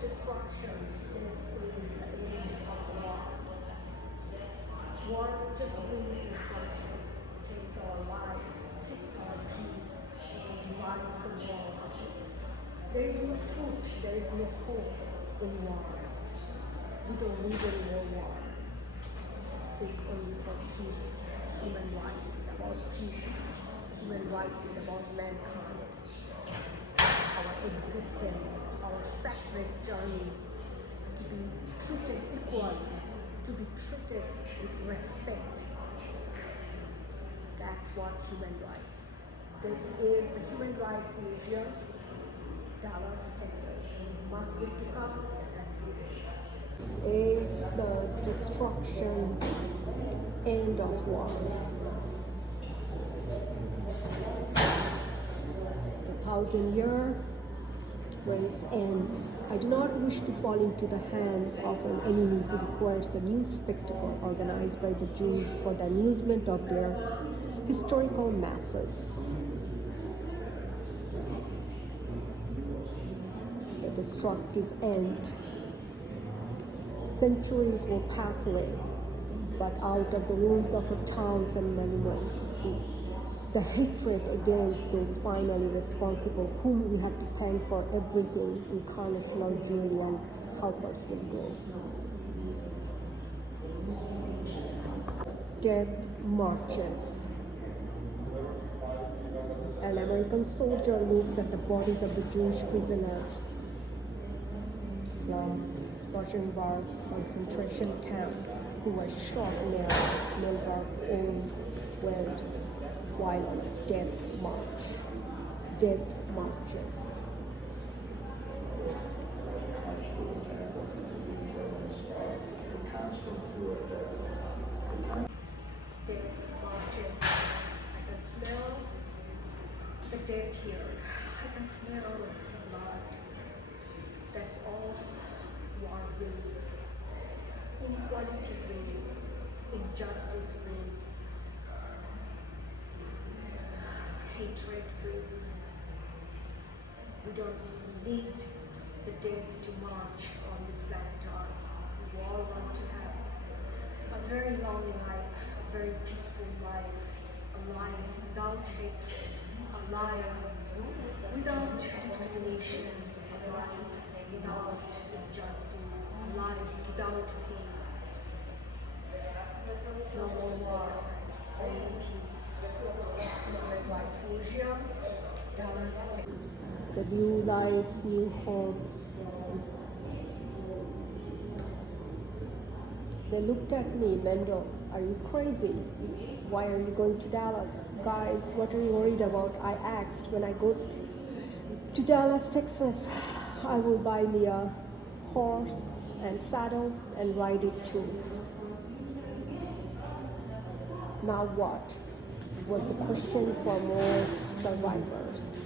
destruction. This is the end of the war. War just brings destruction, takes our lives, takes our peace, divides the world. There is no fruit, there is no hope in war. We don't need any more war. Seek only for peace. Human rights is about peace. Human rights is about mankind. Our existence, our sacred journey to be treated equally, to be treated with respect. That's what human rights. This is the Human Rights Museum, Dallas, Texas. You must need to come and visit. This is the destruction, end of war. The 1,000-year race ends. I do not wish to fall into the hands of an enemy who requires a new spectacle organized by the Jews for the amusement of their historical masses. The destructive end. Centuries will pass away, but out of the ruins of the towns and monuments, the hatred against those finally responsible, whom we have to thank for everything, incarnational joy and help us will go. Death marches. An American soldier looks at the bodies of the Jewish prisoners from Rauschenberg concentration camp who were shot near Milberg own went while on a death march. Death marches. Death marches. I can smell the death here. I can smell blood. That's all war wins. Inequality wins. Injustice wins. Hatred wins. We don't need the death to march on this planet Earth. We all want to have a very long life, a very peaceful life, a life without hatred, a life without discrimination, a life without injustice, a life without pain. No more war, only peace. Human Rights Museum, Dallas, Texas. The new lives, new homes. They looked at me, Mendel, are you crazy? Why are you going to Dallas? Guys, what are you worried about? I asked. When I go to Dallas, Texas, I will buy me a horse and saddle and ride it too. Now what? Was the question for most survivors.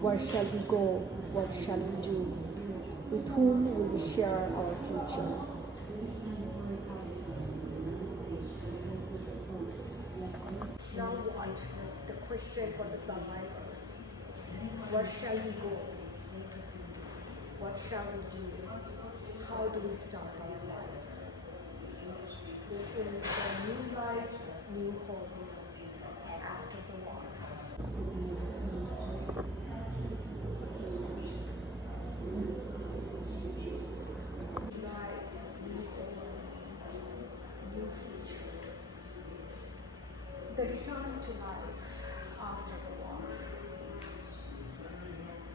Where shall we go? What shall we do? With whom will we share our future? Now what? The question for the survivors. Where shall we go? What shall we do? How do we start our life? This is the new lives, new homes after the war. Lives, new homes, new future. The return to life after the war.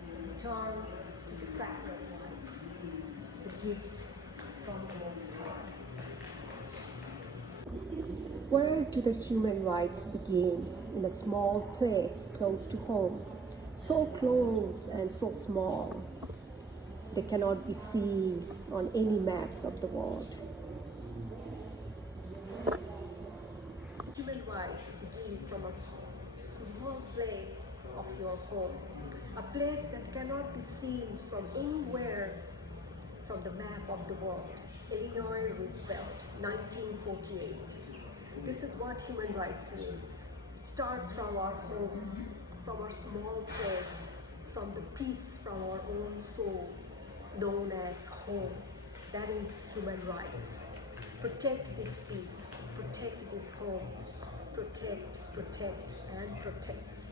The return to the sacred life. The gift from the Most High. Where do the human rights begin? In a small place close to home, so close and so small, they cannot be seen on any maps of the world. Human rights begin from a small place of your home, a place that cannot be seen from anywhere from the map of the world. Illinois Roosevelt, 1948. This is what human rights means. It starts from our home, from our small place, from the peace from our own soul. known as home. That is human rights. Protect this peace, protect this home, protect, and protect.